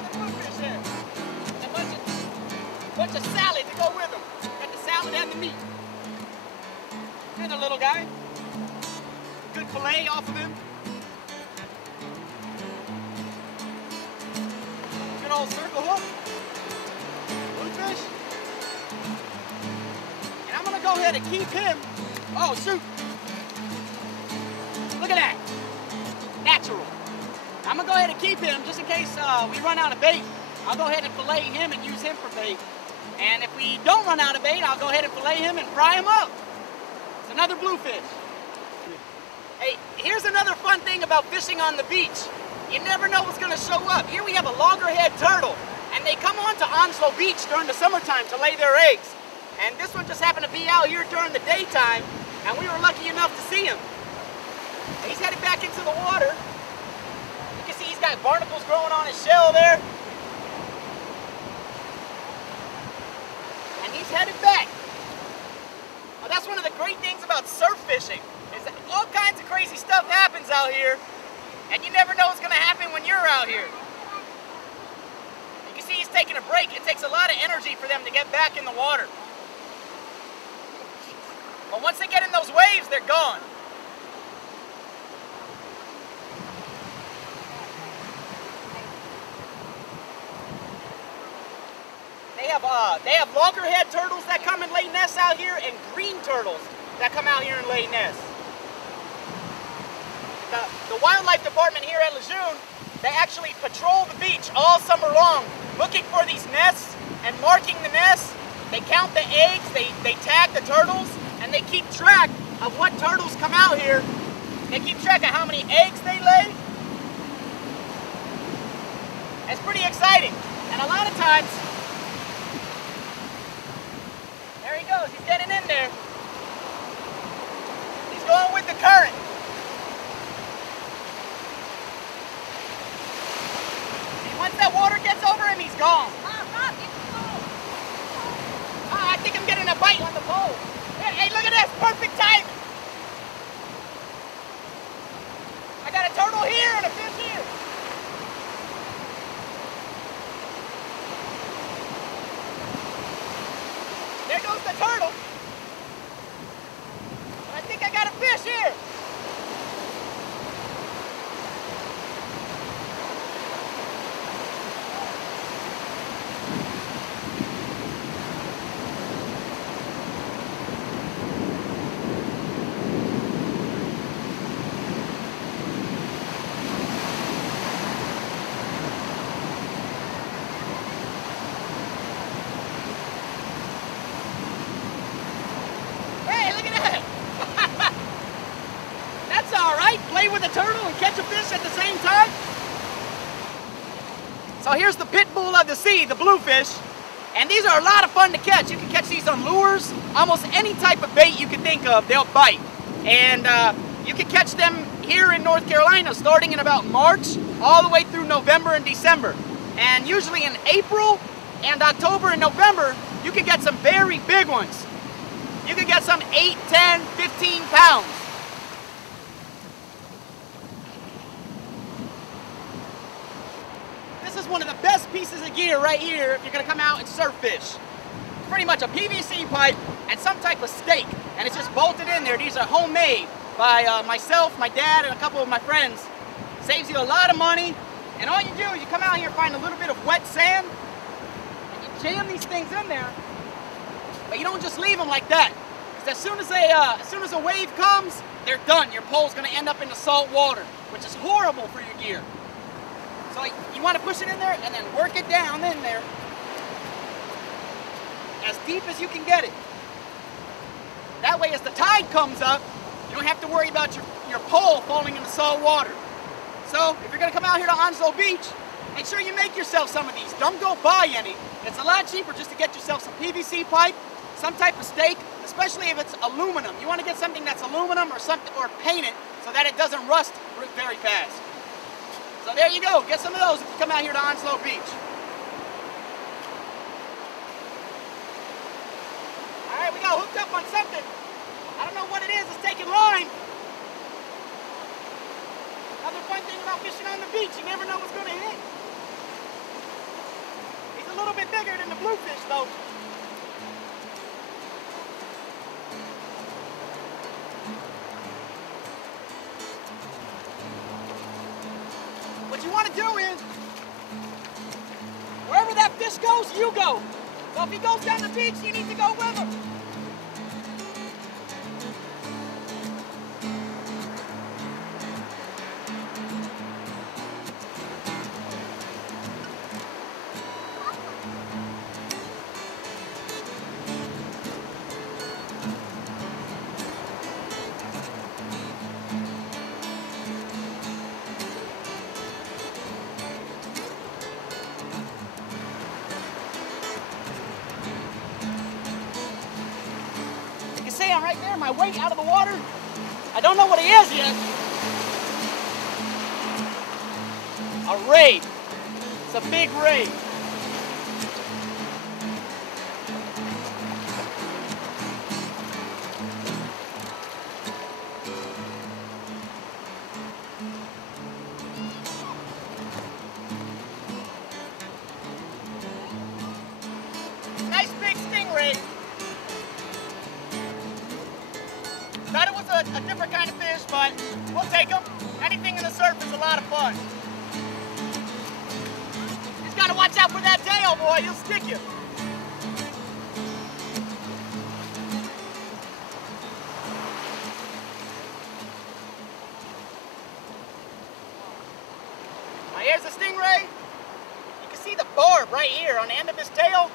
another bluefish there. And a bunch of salad to go with them. Got the salad and the meat. And a little guy. Good fillet off of him. Good old circle hook. Bluefish. And I'm gonna go ahead and keep him. Oh shoot. Look at that. Natural. I'm gonna go ahead and keep him just in case we run out of bait. I'll go ahead and fillet him and use him for bait. And if we don't run out of bait, I'll go ahead and fillet him and fry him up. It's another bluefish. Hey, here's another fun thing about fishing on the beach. You never know what's gonna show up. Here we have a loggerhead turtle, and they come onto Onslow Beach during the summertime to lay their eggs. And this one just happened to be out here during the daytime, and we were lucky enough to see him. He's headed back into the water. You can see he's got barnacles growing on his shell there. And he's headed back. Now, that's one of the great things about surf fishing, is that all kinds of crazy stuff happens out here, and you never know what's going to happen when you're out here. You can see he's taking a break. It takes a lot of energy for them to get back in the water. But once they get in those waves, they're gone. They have loggerhead turtles that come and lay nests out here, and green turtles that come out here and lay nests. The wildlife department here at Lejeune, they actually patrol the beach all summer long, looking for these nests and marking the nests. They count the eggs, they tag the turtles, and they keep track of what turtles come out here. They keep track of how many eggs they lay. It's pretty exciting. And a lot of times, there he goes, he's getting in there. He's going with the current. See, once that water gets over him, he's gone. I think I'm getting a bite on the pole. Hey, look at this, perfect timing. I got a turtle here and a fish here. There goes the turtle. I think I got a fish here. With a turtle and catch a fish at the same time. So here's the pit bull of the sea, the bluefish, and these are a lot of fun to catch. You can catch these on lures, almost any type of bait you can think of, they'll bite. And you can catch them here in North Carolina starting in about March all the way through November and December. And usually in April and October and November, you can get some very big ones. You can get some 8, 10, 15 pounds. This is one of the best pieces of gear right here if you're going to come out and surf fish. It's pretty much a PVC pipe and some type of stake, and it's just bolted in there. These are homemade by myself, my dad, and a couple of my friends. Saves you a lot of money, and all you do is you come out here and find a little bit of wet sand, and you jam these things in there, but you don't just leave them like that, because as soon as a wave comes, they're done. Your pole's going to end up in the salt water, which is horrible for your gear. So you want to push it in there and then work it down in there as deep as you can get it. That way as the tide comes up, you don't have to worry about your pole falling in the salt water. So if you're going to come out here to Onslow Beach, make sure you make yourself some of these. Don't go buy any. It's a lot cheaper just to get yourself some PVC pipe, some type of stake, especially if it's aluminum. You want to get something that's aluminum or paint it so that it doesn't rust very fast. So there you go, get some of those if you come out here to Onslow Beach. Alright, we got hooked up on something. I don't know what it is, it's taking line. Another fun thing about fishing on the beach, you never know what's going to hit. bigger than the bluefish though. What you want to do is, wherever that fish goes, you go. So if he goes down the beach, you need to go with him. I'm right there, my weight out of the water. I don't know what he is yet. A ray. It's a big ray. Nice big stingray. Thought it was a different kind of fish, but we'll take them. Anything in the surf is a lot of fun. Just gotta watch out for that tail, boy. He'll stick you. Now here's the stingray. You can see the barb right here on the end of his tail.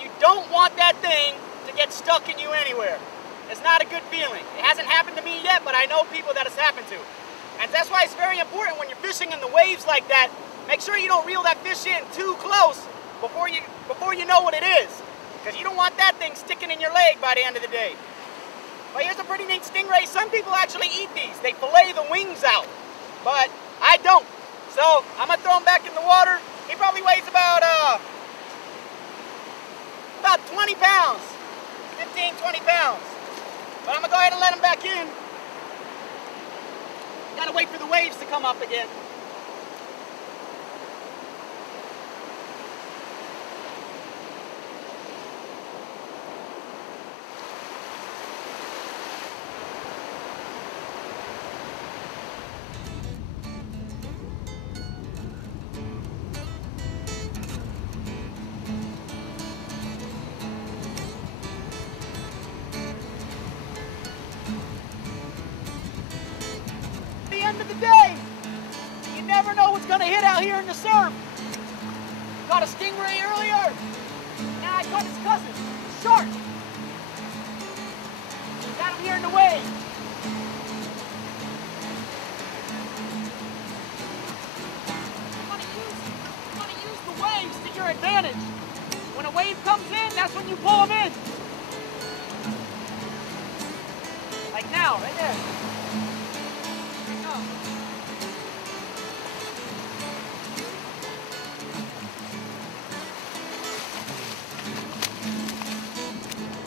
You don't want that thing to get stuck in you anywhere. It's not a good feeling. It hasn't happened to me yet, but I know people that it's happened to. And that's why it's very important when you're fishing in the waves like that, make sure you don't reel that fish in too close before you know what it is. Because you don't want that thing sticking in your leg by the end of the day. But here's a pretty neat stingray. Some people actually eat these. They fillet the wings out. But I don't. So I'm gonna throw him back in the water. He probably weighs about 20 pounds. 15, 20 pounds. But I'm gonna go ahead and let him back in. Gotta wait for the waves to come up again. End of the day, you never know what's going to hit out here in the surf. Caught a stingray earlier. Now I caught his cousin, a shark. Got him here in the wave. You want to use the waves to your advantage. When a wave comes in, that's when you pull them in. Like now, right there.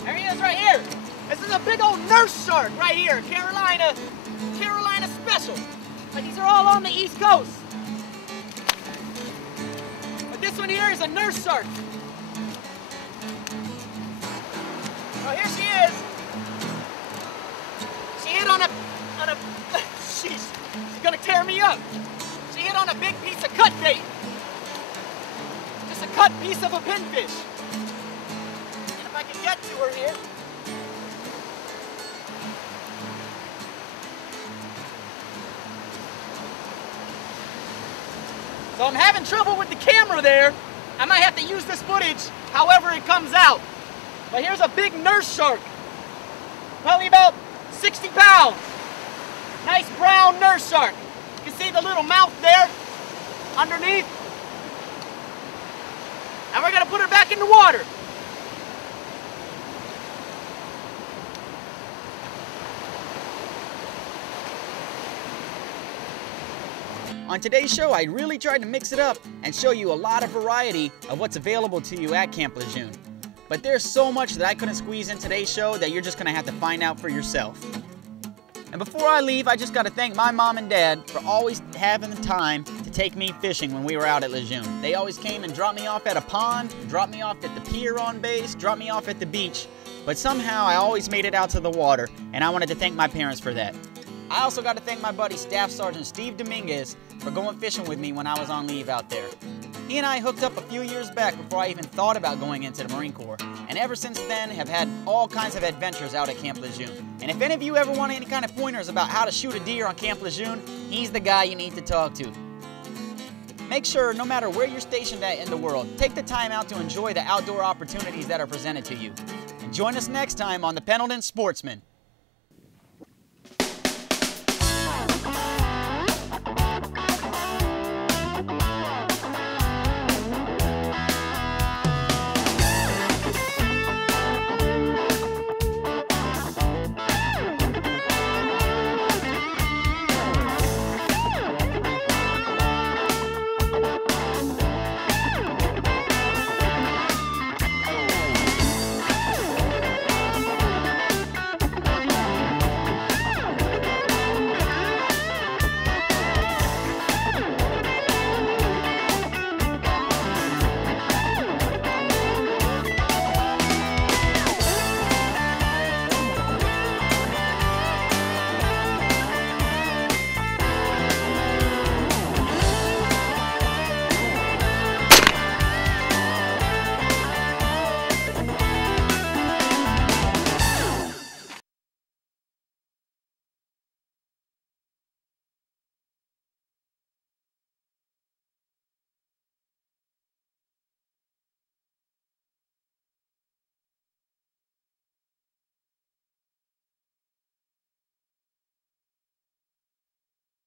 There he is right here. This is a big old nurse shark right here. Carolina special. But these are all on the East Coast. But this one here is a nurse shark. Well, here she is. She hit on a she's gonna tear me up. She hit on a big piece of cut bait. Just a cut piece of a pinfish. And if I can get to her here. So I'm having trouble with the camera there. I might have to use this footage however it comes out. But here's a big nurse shark. Probably about 60 pounds. Nice brown nurse shark. You can see the little mouth there underneath. And we're gonna put her back in the water. On today's show, I really tried to mix it up and show you a lot of variety of what's available to you at Camp Lejeune. But there's so much that I couldn't squeeze in today's show that you're just gonna have to find out for yourself. And before I leave, I just got to thank my mom and dad for always having the time to take me fishing when we were out at Lejeune. They always came and dropped me off at a pond, dropped me off at the pier on base, dropped me off at the beach. But somehow I always made it out to the water, and I wanted to thank my parents for that. I also got to thank my buddy Staff Sergeant Steve Dominguez for going fishing with me when I was on leave out there. He and I hooked up a few years back before I even thought about going into the Marine Corps, and ever since then have had all kinds of adventures out at Camp Lejeune. And if any of you ever want any kind of pointers about how to shoot a deer on Camp Lejeune, he's the guy you need to talk to. Make sure, no matter where you're stationed at in the world, take the time out to enjoy the outdoor opportunities that are presented to you. And join us next time on the Pendleton Sportsman.